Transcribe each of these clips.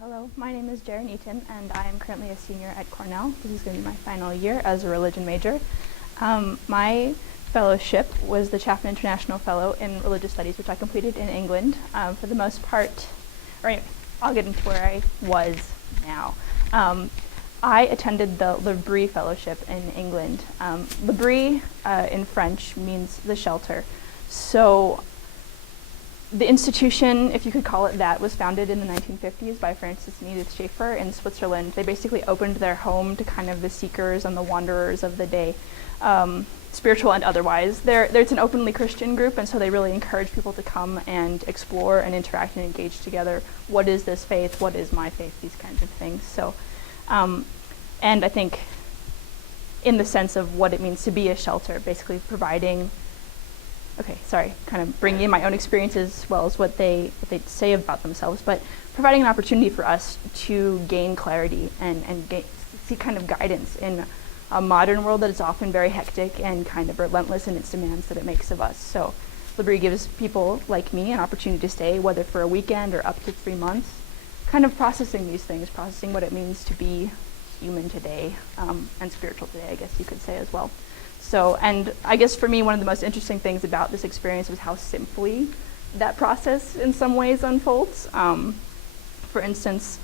Hello, my name is Gerin Eaton, and I am currently a senior at Cornell. This is going to be my final year as a religion major. My fellowship was the Chaffin International Fellow in Religious Studies, which I completed in England. For the most part, or anyway, I'll get into where I was now. I attended the L'Abri Fellowship in England. L'Abri in French means the shelter. So the institution, if you could call it that, was founded in the 1950s by Francis and Edith Schaeffer in Switzerland. They basically opened their home to kind of the seekers and the wanderers of the day, spiritual and otherwise. It's an openly Christian group, and so they really encourage people to come and explore and interact and engage together. What is this faith? What is my faith? These kinds of things. So, and I think in the sense of what it means to be a shelter, basically providing kind of bringing in my own experiences as well as what they say about themselves, but providing an opportunity for us to gain clarity and seek kind of guidance in a modern world that is often very hectic and kind of relentless in its demands that it makes of us. So L'Abri gives people like me an opportunity to stay, whether for a weekend or up to 3 months, kind of processing these things, processing what it means to be human today, and spiritual today, I guess you could say as well. So, and I guess for me, one of the most interesting things about this experience was how simply that process in some ways unfolds. For instance,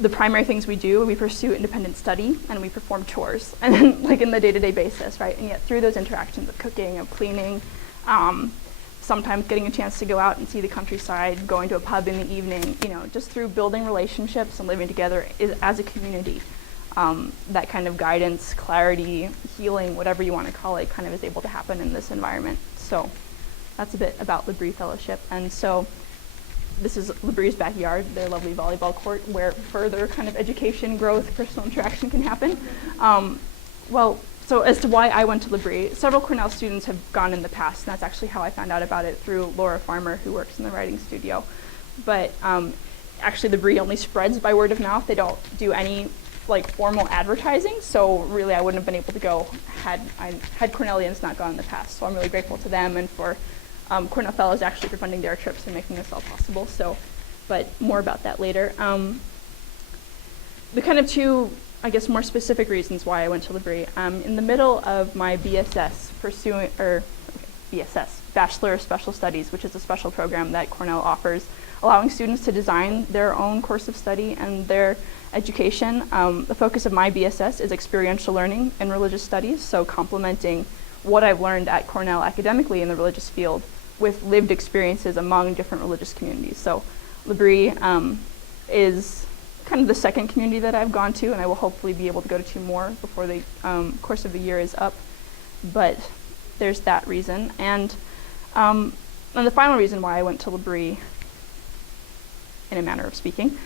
the primary things we do, we pursue independent study and we perform chores, and like in the day-to-day basis, right? And yet through those interactions of cooking, of cleaning, sometimes getting a chance to go out and see the countryside, going to a pub in the evening, just through building relationships and living together as a community. That kind of guidance, clarity, healing, whatever you want to call it, kind of is able to happen in this environment. So that's a bit about L'Abri Fellowship. And so this is L'Abri's backyard, their lovely volleyball court, where further kind of education, growth, personal interaction can happen. So as to why I went to L'Abri, several Cornell students have gone in the past, and that's actually how I found out about it through Laura Farmer, who works in the writing studio. But actually L'Abri only spreads by word of mouth. They don't do any formal advertising, so really I wouldn't have been able to go had Cornellians not gone in the past. So I'm really grateful to them and for Cornell Fellows actually for funding their trips and making this all possible. So, but more about that later. The kind of two, I guess, more specific reasons why I went to L'Abri. In the middle of my BSS, Bachelor of Special Studies, which is a special program that Cornell offers, allowing students to design their own course of study and their education. The focus of my BSS is experiential learning in religious studies, so complementing what I've learned at Cornell academically in the religious field with lived experiences among different religious communities. So L'Abri is kind of the second community that I've gone to, and I will hopefully be able to go to 2 more before the course of the year is up. But there's that reason. And the final reason why I went to L'Abri, in a manner of speaking,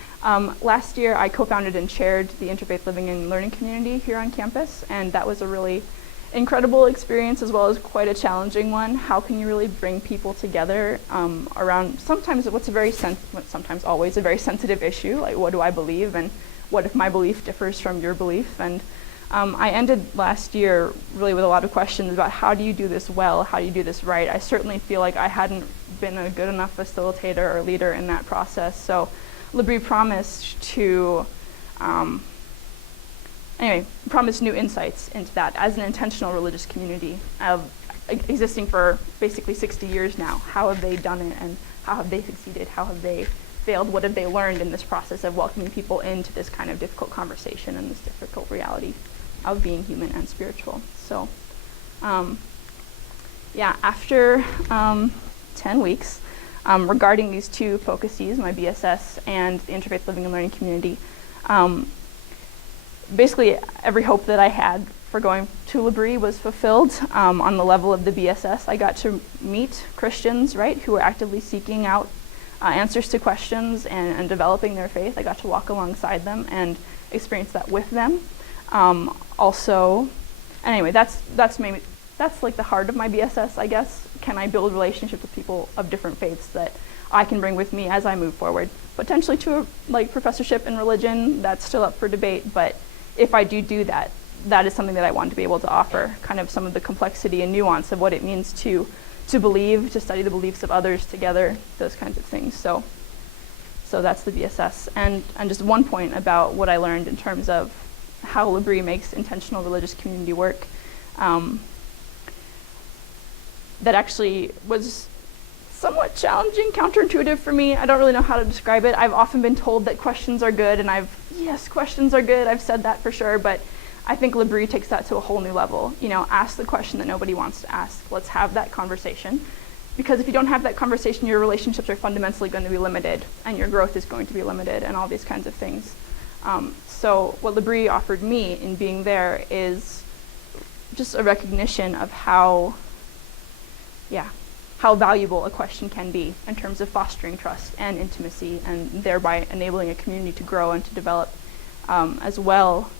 last year I co-founded and chaired the Interfaith Living and Learning community here on campus, and that was a really incredible experience as well as quite a challenging one. How can you really bring people together around sometimes sometimes always a very sensitive issue, like what do I believe and what if my belief differs from your belief? And I ended last year really with a lot of questions about how do you do this well, how do you do this right? I certainly feel like I hadn't been a good enough facilitator or leader in that process. So L'Abri promised to, promised new insights into that as an intentional religious community existing for basically 60 years now. How have they done it and how have they succeeded? How have they failed? What have they learned in this process of welcoming people into this kind of difficult conversation and this difficult reality of being human and spiritual? So, after 10 weeks, regarding these two focuses, my BSS and the Interfaith Living and Learning community, basically every hope that I had for going to L'Abri was fulfilled. On the level of the BSS, I got to meet Christians, right, who were actively seeking out answers to questions and developing their faith. I got to walk alongside them and experience that with them. That's like the heart of my BSS, I guess. Can I build relationships with people of different faiths that I can bring with me as I move forward? Potentially to a professorship in religion, that's still up for debate, but if I do that, that is something that I want to be able to offer, kind of some of the complexity and nuance of what it means to believe, to study the beliefs of others together, those kinds of things. So So that's the BSS. And just one point about what I learned in terms of how L'Abri makes intentional religious community work, that actually was somewhat challenging, counterintuitive for me. I don't really know how to describe it. I've often been told that questions are good, and yes, questions are good. I've said that for sure, but I think L'Abri takes that to a whole new level. Ask the question that nobody wants to ask. Let's have that conversation. Because if you don't have that conversation, your relationships are fundamentally going to be limited, and your growth is going to be limited, and all these kinds of things. So what L'Abri offered me in being there is just a recognition of how valuable a question can be in terms of fostering trust and intimacy, and thereby enabling a community to grow and to develop, as well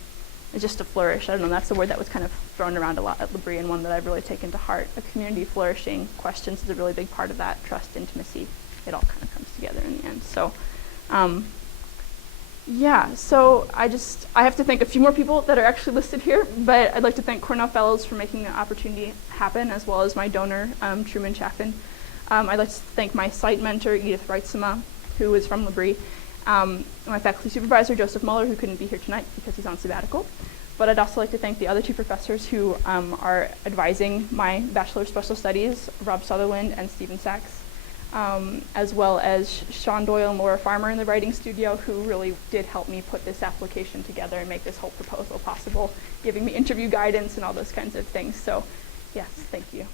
as just to flourish. I don't know, that's the word that was kind of thrown around a lot at L'Abri, and one that I've really taken to heart. A community flourishing, questions is a really big part of that. Trust, intimacy, it all kind of comes together in the end. So, so I have to thank a few more people that are actually listed here, but I'd like to thank Cornell Fellows for making the opportunity happen, as well as my donor, Truman Chaffin. I'd like to thank my site mentor, Edith Reitzema, who is from L'Abri, my faculty supervisor, Joseph Muller, who couldn't be here tonight because he's on sabbatical. But I'd also like to thank the other two professors who are advising my Bachelor of Special Studies, Rob Sutherland and Stephen Sachs, as well as Sean Doyle and Laura Farmer in the writing studio, who really did help me put this application together and make this whole proposal possible, giving me interview guidance and all those kinds of things. So, yes, thank you.